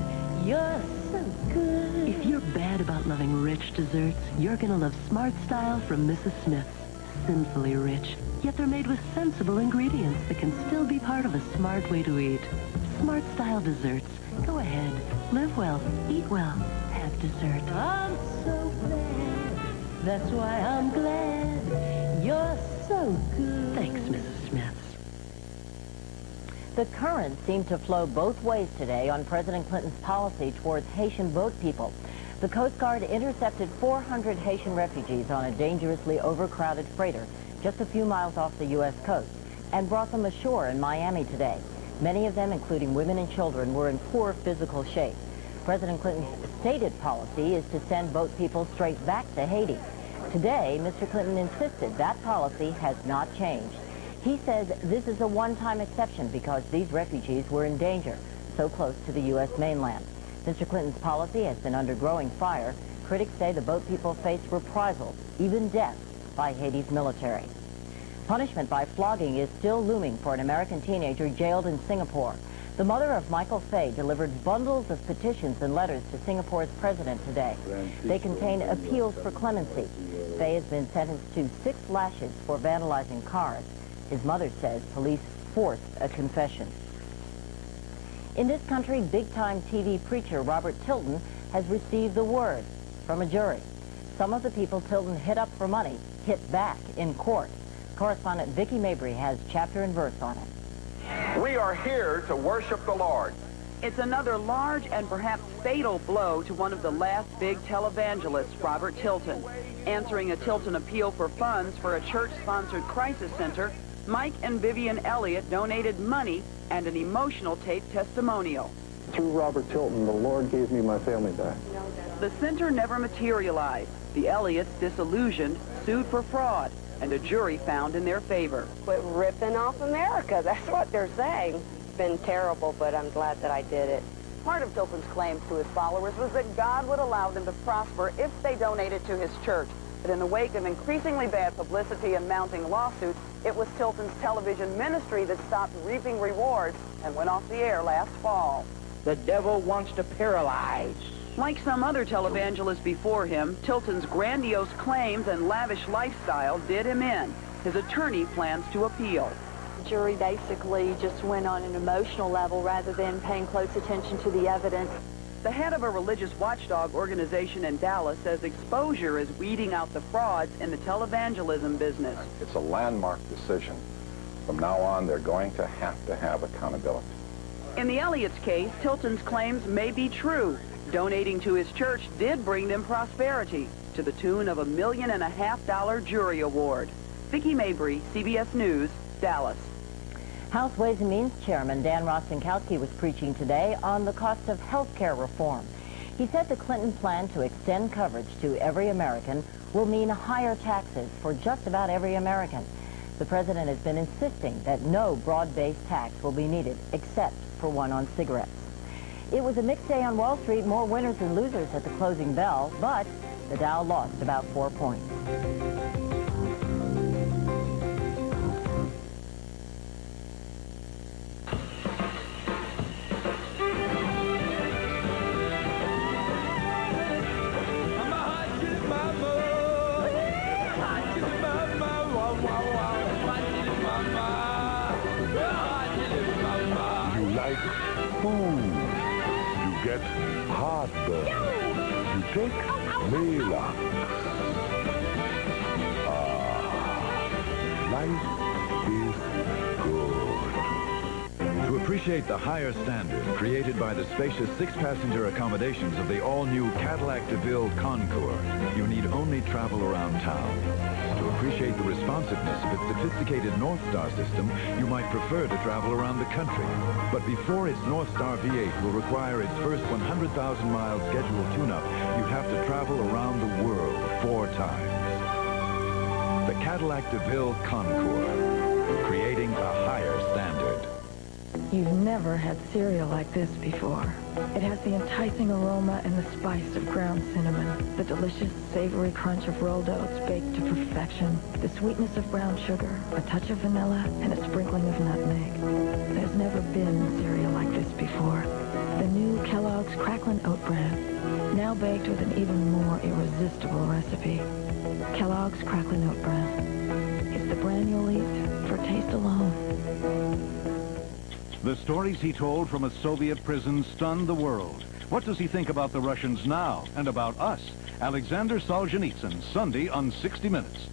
you're so good. If you're bad about loving rich desserts, you're gonna love Smart Style from Mrs. Smith's. Sinfully rich, yet they're made with sensible ingredients that can still be part of a smart way to eat. Smart Style desserts. Go ahead, live well, eat well, have dessert. I'm so glad, that's why I'm glad you're so good. Thanks, Mrs. Smith's. The currents seem to flow both ways today on President Clinton's policy towards Haitian boat people. The Coast Guard intercepted 400 Haitian refugees on a dangerously overcrowded freighter just a few miles off the U.S. coast and brought them ashore in Miami today. Many of them, including women and children, were in poor physical shape. President Clinton's stated policy is to send boat people straight back to Haiti. Today, Mr. Clinton insisted that policy has not changed. He says this is a one-time exception because these refugees were in danger, so close to the U.S. mainland. Mr. Clinton's policy has been under growing fire. Critics say the boat people face reprisals, even death, by Haiti's military. Punishment by flogging is still looming for an American teenager jailed in Singapore. The mother of Michael Fay delivered bundles of petitions and letters to Singapore's president today. They contain appeals for clemency. Fay has been sentenced to 6 lashes for vandalizing cars. His mother says police forced a confession. In this country, big-time TV preacher Robert Tilton has received the word from a jury. Some of the people Tilton hit up for money hit back in court. Correspondent Vicki Mabry has chapter and verse on it. We are here to worship the Lord. It's another large and perhaps fatal blow to one of the last big televangelists, Robert Tilton. Answering a Tilton appeal for funds for a church-sponsored crisis center, Mike and Vivian Elliott donated money and an emotional taped testimonial. Through Robert Tilton, the Lord gave me my family back. The center never materialized. The Elliots, disillusioned, sued for fraud, and a jury found in their favor. Quit ripping off America. That's what they're saying. It's been terrible, but I'm glad that I did it. Part of Tilton's claims to his followers was that God would allow them to prosper if they donated to his church. But in the wake of increasingly bad publicity and mounting lawsuits, it was Tilton's television ministry that stopped reaping rewards and went off the air last fall. The devil wants to paralyze. Like some other televangelists before him, Tilton's grandiose claims and lavish lifestyle did him in. His attorney plans to appeal. The jury basically just went on an emotional level rather than paying close attention to the evidence. The head of a religious watchdog organization in Dallas says exposure is weeding out the frauds in the televangelism business. It's a landmark decision. From now on, they're going to have accountability. In the Elliott's case, Tilton's claims may be true. Donating to his church did bring them prosperity, to the tune of $1.5 million jury award. Vicki Mabry, CBS News, Dallas. House Ways and Means Chairman Dan Rostenkowski was preaching today on the cost of health care reform. He said the Clinton plan to extend coverage to every American will mean higher taxes for just about every American. The president has been insisting that no broad-based tax will be needed, except for one on cigarettes. It was a mixed day on Wall Street, more winners than losers at the closing bell, but the Dow lost about 4 points. You like food. You get heartburn. You take Maalox. Life is good. To appreciate the higher standard created by the spacious six-passenger accommodations of the all-new Cadillac DeVille Concours, you need only travel around town. To appreciate the responsiveness of its sophisticated North Star system, you might prefer to travel around the country. But before its North Star V8 will require its first 100,000-mile scheduled tune-up, you have to travel around the world 4 times. The Cadillac DeVille Concours, creating a higher standard. You've never had cereal like this before. It has the enticing aroma and the spice of ground cinnamon, the delicious, savory crunch of rolled oats baked to perfection, the sweetness of brown sugar, a touch of vanilla, and a sprinkling of nutmeg. There's never been cereal like this before. The new Kellogg's Cracklin' Oat Bran, now baked with an even more irresistible recipe. Kellogg's Cracklin' Oat Bran. It's the bran you'll eat for taste alone. The stories he told from a Soviet prison stunned the world. What does he think about the Russians now and about us? Alexander Solzhenitsyn, Sunday on 60 Minutes.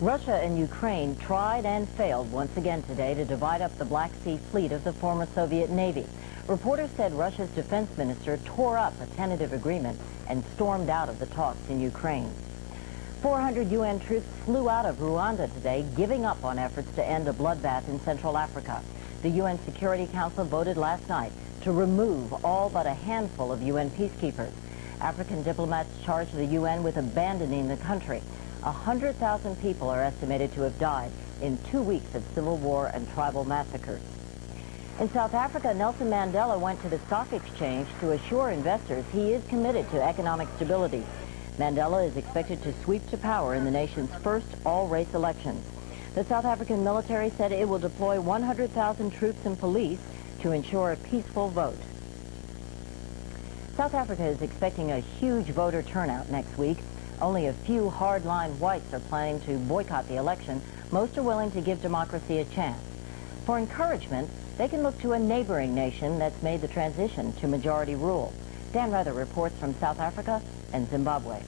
Russia and Ukraine tried and failed once again today to divide up the Black Sea fleet of the former Soviet Navy. Reporters said Russia's defense minister tore up a tentative agreement and stormed out of the talks in Ukraine. 400 UN troops flew out of Rwanda today, giving up on efforts to end a bloodbath in Central Africa. The UN Security Council voted last night to remove all but a handful of UN peacekeepers. African diplomats charged the UN with abandoning the country. 100,000 people are estimated to have died in 2 weeks of civil war and tribal massacres. In South Africa, Nelson Mandela went to the stock exchange to assure investors he is committed to economic stability. Mandela is expected to sweep to power in the nation's first all-race elections. The South African military said it will deploy 100,000 troops and police to ensure a peaceful vote. South Africa is expecting a huge voter turnout next week. Only a few hardline whites are planning to boycott the election. Most are willing to give democracy a chance. For encouragement, they can look to a neighboring nation that's made the transition to majority rule. Dan Rather reports from South Africa and Zimbabwe.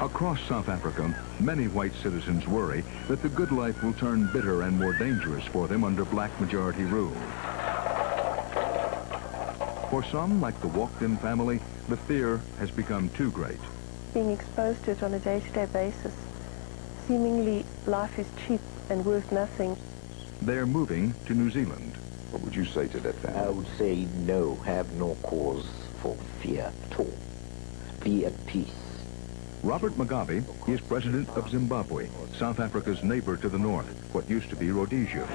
Across South Africa, many white citizens worry that the good life will turn bitter and more dangerous for them under black majority rule. For some, like the walked-in family, the fear has become too great. Being exposed to it on a day-to-day basis, seemingly life is cheap and worth nothing. They're moving to New Zealand. What would you say to that family? I would say no, have no cause for fear at all. Be at peace. Robert Mugabe is president of Zimbabwe, South Africa's neighbor to the north, what used to be Rhodesia.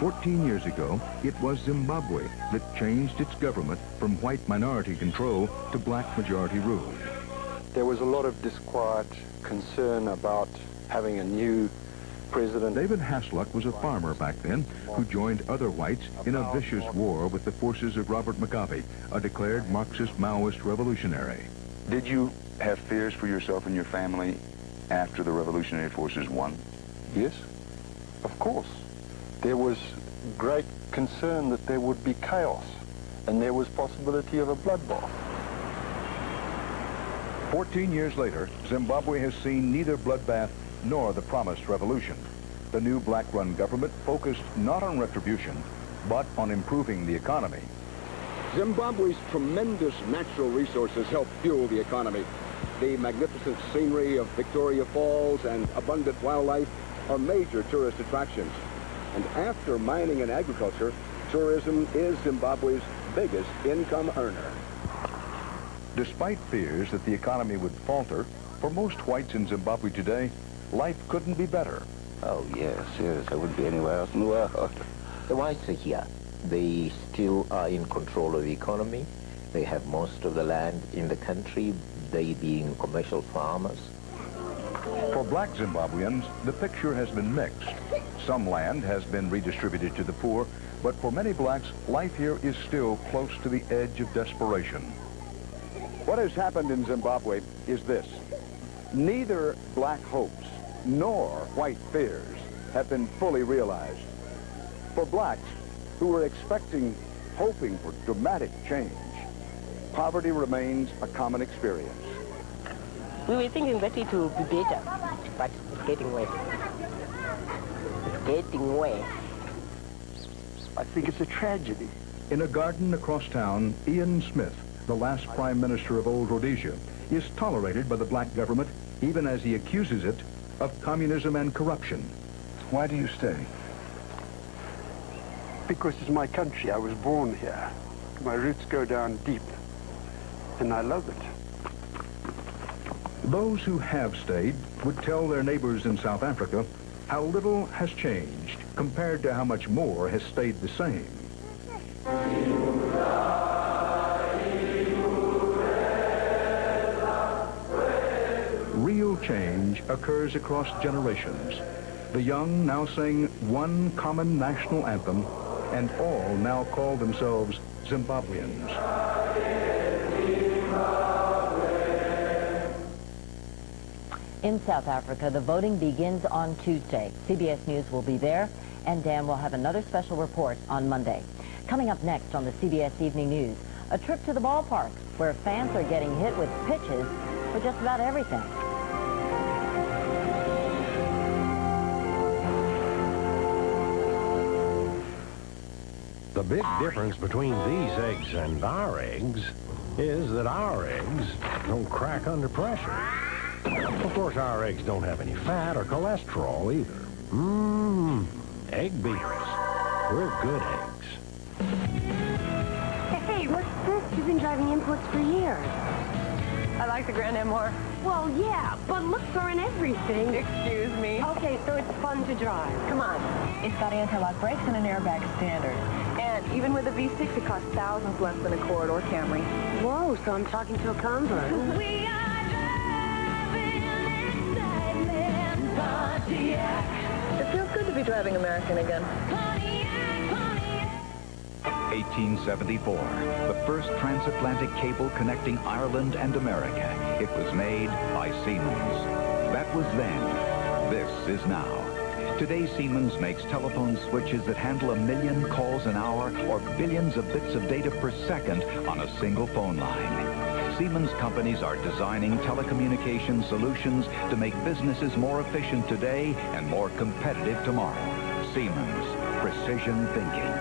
14 years ago, it was Zimbabwe that changed its government from white minority control to black majority rule. There was a lot of disquiet, concern about having a new president. David Hasluck was a farmer back then who joined other whites in a vicious war with the forces of Robert Mugabe, a declared Marxist-Maoist revolutionary. Did you have fears for yourself and your family after the revolutionary forces won? Yes, of course. There was great concern that there would be chaos, and there was possibility of a bloodbath. 14 years later, Zimbabwe has seen neither bloodbath nor the promised revolution. The new black-run government focused not on retribution, but on improving the economy. Zimbabwe's tremendous natural resources help fuel the economy. The magnificent scenery of Victoria Falls and abundant wildlife are major tourist attractions. And after mining and agriculture, tourism is Zimbabwe's biggest income earner. Despite fears that the economy would falter, for most whites in Zimbabwe today, life couldn't be better. Oh, yes, I wouldn't be anywhere else in the world. The whites are here. They still are in control of the economy. They have most of the land in the country, they being commercial farmers. For black Zimbabweans, the picture has been mixed. Some land has been redistributed to the poor, but for many blacks, life here is still close to the edge of desperation. What has happened in Zimbabwe is this. Neither black hopes nor white fears have been fully realized. For blacks who were hoping for dramatic change, poverty remains a common experience. We were thinking that it will be better, but it's getting worse. It's getting worse. I think it's a tragedy. In a garden across town, Ian Smith, the last Prime Minister of Old Rhodesia, is tolerated by the black government, even as he accuses it of communism and corruption. Why do you stay? Because it's my country. I was born here. My roots go down deep, and I love it. Those who have stayed would tell their neighbors in South Africa how little has changed compared to how much more has stayed the same. Real change occurs across generations. The young now sing one common national anthem, and all now call themselves Zimbabweans. In South Africa, the voting begins on Tuesday. CBS News will be there, and Dan will have another special report on Monday. Coming up next on the CBS Evening News, a trip to the ballpark, where fans are getting hit with pitches for just about everything. The big difference between these eggs and our eggs is that our eggs don't crack under pressure. Of course, our eggs don't have any fat or cholesterol either. Egg beaters. We're good eggs. Hey, what's this? You've been driving imports for years. I like the Grand Am more. Well, yeah, but looks are in everything. Excuse me. Okay, so it's fun to drive. Come on. It's got anti-lock brakes and an airbag standard. And even with a V6, it costs thousands less than a Corridor Camry. Whoa, so I'm talking to a convert. We are driving excitement, Pontiac. It feels good to be driving American again. Pontiac, Pontiac. 1874, the first transatlantic cable connecting Ireland and America. It was made by Siemens. That was then. This is now. Today, Siemens makes telephone switches that handle 1 million calls an hour or billions of bits of data per second on a single phone line. Siemens companies are designing telecommunication solutions to make businesses more efficient today and more competitive tomorrow. Siemens, precision thinking.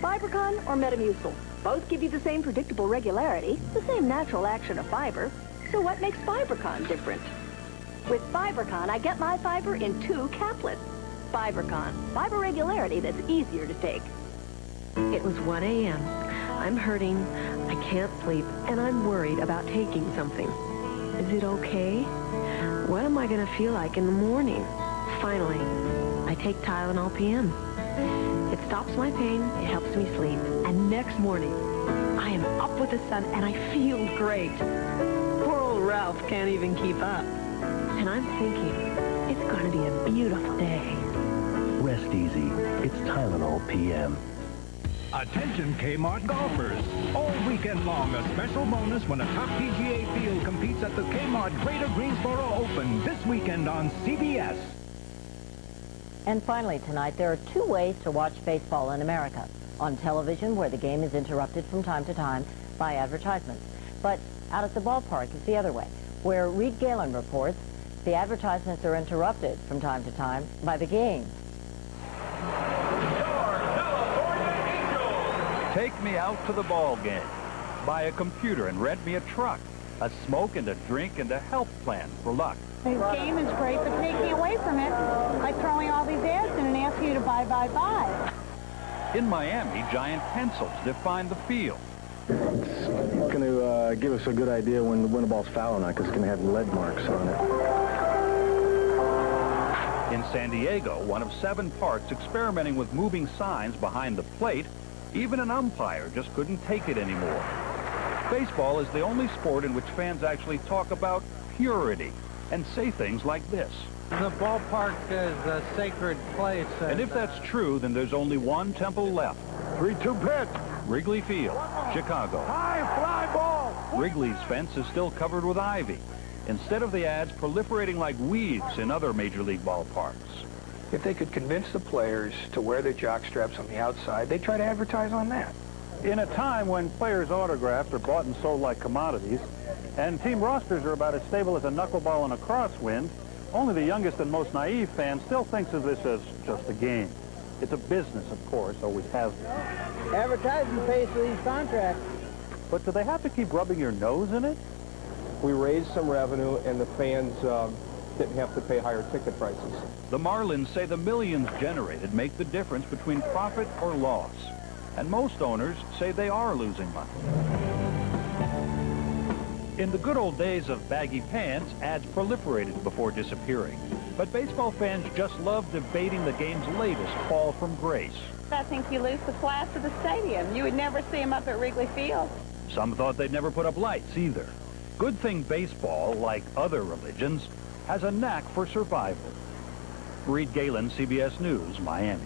Fibercon or Metamucil? Both give you the same predictable regularity, the same natural action of fiber. So what makes Fibercon different? With Fibercon, I get my fiber in 2 caplets. Fibercon, fiber regularity that's easier to take. It was 1 a.m. I'm hurting, I can't sleep, and I'm worried about taking something. Is it okay? What am I going to feel like in the morning? Finally, I take Tylenol PM. It stops my pain, it helps me sleep, and next morning, I am up with the sun and I feel great. Poor old Ralph can't even keep up. And I'm thinking, it's going to be a beautiful day. Rest easy. It's Tylenol PM. Attention Kmart golfers. All weekend long, a special bonus when a top PGA field competes at the Kmart Greater Greensboro Open this weekend on CBS. And finally tonight, there are 2 ways to watch baseball in America. On television, where the game is interrupted from time to time by advertisements. But out at the ballpark is the other way, where Reed Galen reports the advertisements are interrupted from time to time by the game. Take me out to the ball game. Buy a computer and rent me a truck. A smoke and a drink and a health plan for luck. This game is great, but taking away from it by throwing all these ads in and asking you to buy. In Miami, giant pencils define the field. It's going to give us a good idea when the ball's foul or not, because it's going to have lead marks on it. In San Diego, one of 7 parks experimenting with moving signs behind the plate. Even an umpire just couldn't take it anymore. Baseball is the only sport in which fans actually talk about purity and say things like this. The ballpark is a sacred place. And if that's true, then there's only one temple left. 3-2 pitch. Wrigley Field, Chicago. High fly ball. Wrigley's fence is still covered with ivy, instead of the ads proliferating like weeds in other major league ballparks. If they could convince the players to wear their jock straps on the outside, they'd try to advertise on that. In a time when players' autographs are bought and sold like commodities, and team rosters are about as stable as a knuckleball in a crosswind, only the youngest and most naive fan still thinks of this as just a game. It's a business, of course, always has been. Advertising pays for these contracts. But do they have to keep rubbing your nose in it? We raised some revenue, and the fans didn't have to pay higher ticket prices. The Marlins say the millions generated make the difference between profit or loss. And most owners say they are losing money. In the good old days of baggy pants, ads proliferated before disappearing. But baseball fans just love debating the game's latest fall from grace. I think you lose the class of the stadium. You would never see them up at Wrigley Field. Some thought they'd never put up lights either. Good thing baseball, like other religions, has a knack for survival. Reed Galen, CBS News, Miami.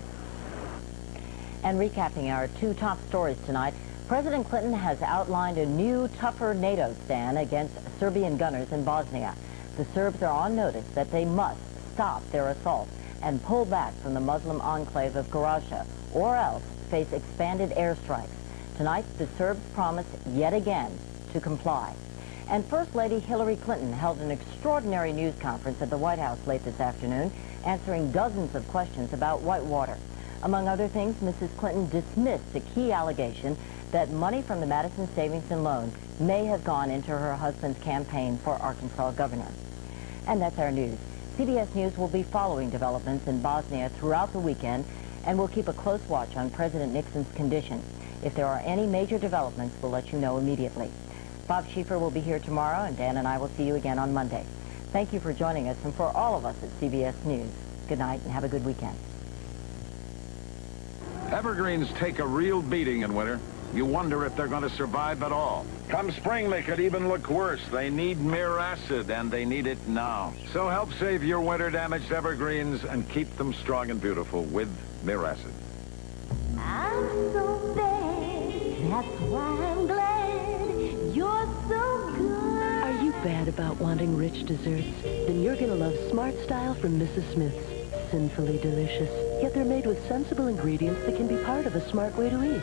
And recapping our 2 top stories tonight, President Clinton has outlined a new, tougher NATO stand against Serbian gunners in Bosnia. The Serbs are on notice that they must stop their assault and pull back from the Muslim enclave of Croatia, or else face expanded airstrikes. Tonight, the Serbs promised yet again to comply. And First Lady Hillary Clinton held an extraordinary news conference at the White House late this afternoon, answering dozens of questions about Whitewater. Among other things, Mrs. Clinton dismissed a key allegation that money from the Madison Savings and Loan may have gone into her husband's campaign for Arkansas governor. And that's our news. CBS News will be following developments in Bosnia throughout the weekend, and we'll keep a close watch on President Nixon's condition. If there are any major developments, we'll let you know immediately. Bob Schieffer will be here tomorrow, and Dan and I will see you again on Monday. Thank you for joining us, and for all of us at CBS News, good night and have a good weekend. Evergreens take a real beating in winter. You wonder if they're going to survive at all. Come spring, they could even look worse. They need Miracid, and they need it now. So help save your winter-damaged evergreens and keep them strong and beautiful with Miracid. I'm so bad. That's why I'm glad you're so good. Are you bad about wanting rich desserts? Then you're going to love Smart Style from Mrs. Smith's. Sinfully delicious, yet they're made with sensible ingredients that can be part of a smart way to eat.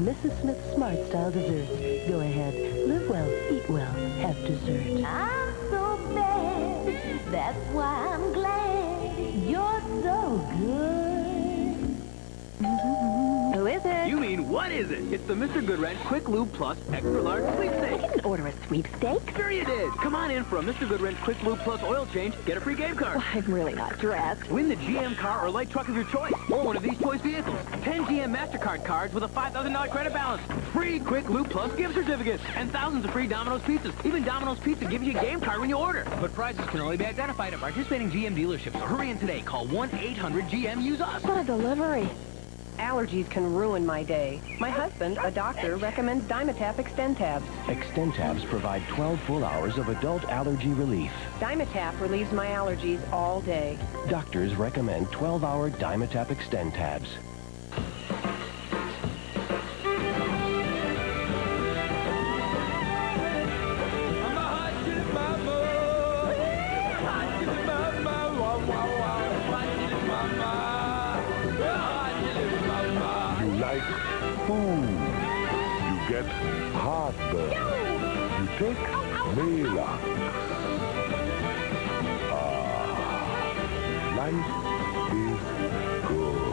Mrs. Smith's Smart Style desserts. Go ahead, live well, eat well, have dessert. I'm so bad. That's why I'm glad you're so good. Who is it? You mean, what is it? It's the Mr. Goodwrench Quick Lube Plus Extra Large Sweepstakes. I didn't order a sweepstake. Sure you did. Come on in for a Mr. Goodwrench Quick Lube Plus oil change. Get a free game card. Well, I'm really not dressed. Win the GM car or light truck of your choice, or one of these choice vehicles. 10 GM MasterCard cards with a $5,000 credit balance. Free Quick Lube Plus gift certificates. And thousands of free Domino's pizzas. Even Domino's Pizza gives you a game card when you order. But prizes can only be identified at participating GM dealerships. So hurry in today. Call 1-800-GM-USE-US. What a delivery. Allergies can ruin my day. My husband, a doctor, recommends Dimetap Extend Tabs. Extend Tabs provide 12 full hours of adult allergy relief. Dimetap relieves my allergies all day. Doctors recommend 12-hour Dimetap Extend Tabs. Food. You get heartburn. You take Maalox. Life is good.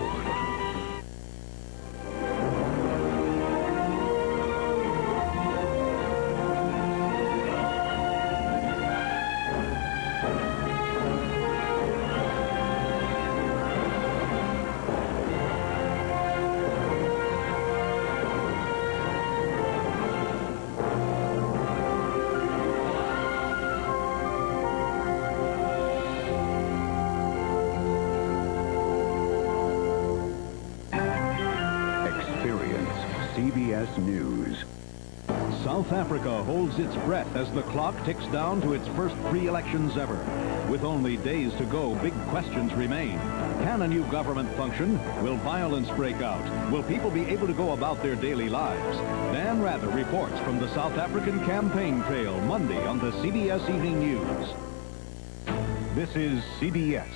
CBS News. South Africa holds its breath as the clock ticks down to its first free elections ever. With only days to go, big questions remain. Can a new government function? Will violence break out? Will people be able to go about their daily lives? Dan Rather reports from the South African campaign trail Monday on the CBS Evening News. This is CBS.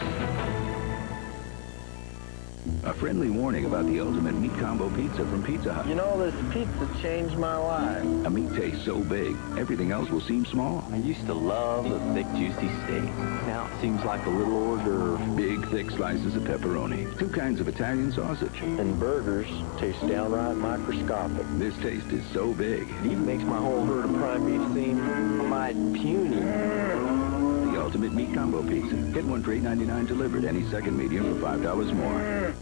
A friendly warning about the ultimate meat combo pizza from Pizza Hut. You know, this pizza changed my life. A meat taste so big, everything else will seem small. I used to love the thick, juicy steak. Now it seems like a little hors d'oeuvre. Big, thick slices of pepperoni. 2 kinds of Italian sausage. And burgers taste downright microscopic. This taste is so big. It even makes my whole herd of prime beef seem mighty puny. The ultimate meat combo pizza. Get one for $8.99 delivered. Any second medium for $5 more.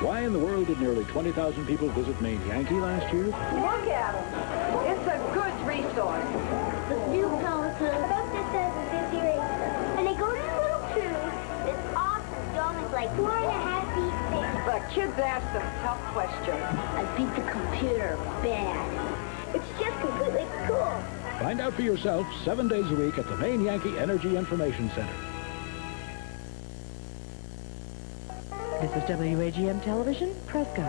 Why in the world did nearly 20,000 people visit Maine Yankee last year? Look at them. It's a goods resource. The new colleges. About this says 50 races. And they go to the little tube. It's awesome. Dome is like 4.5 feet thick. The kids ask some tough questions. I beat the computer bad. It's just completely cool. Find out for yourself 7 days a week at the Maine Yankee Energy Information Center. This is WAGM Television, Presque.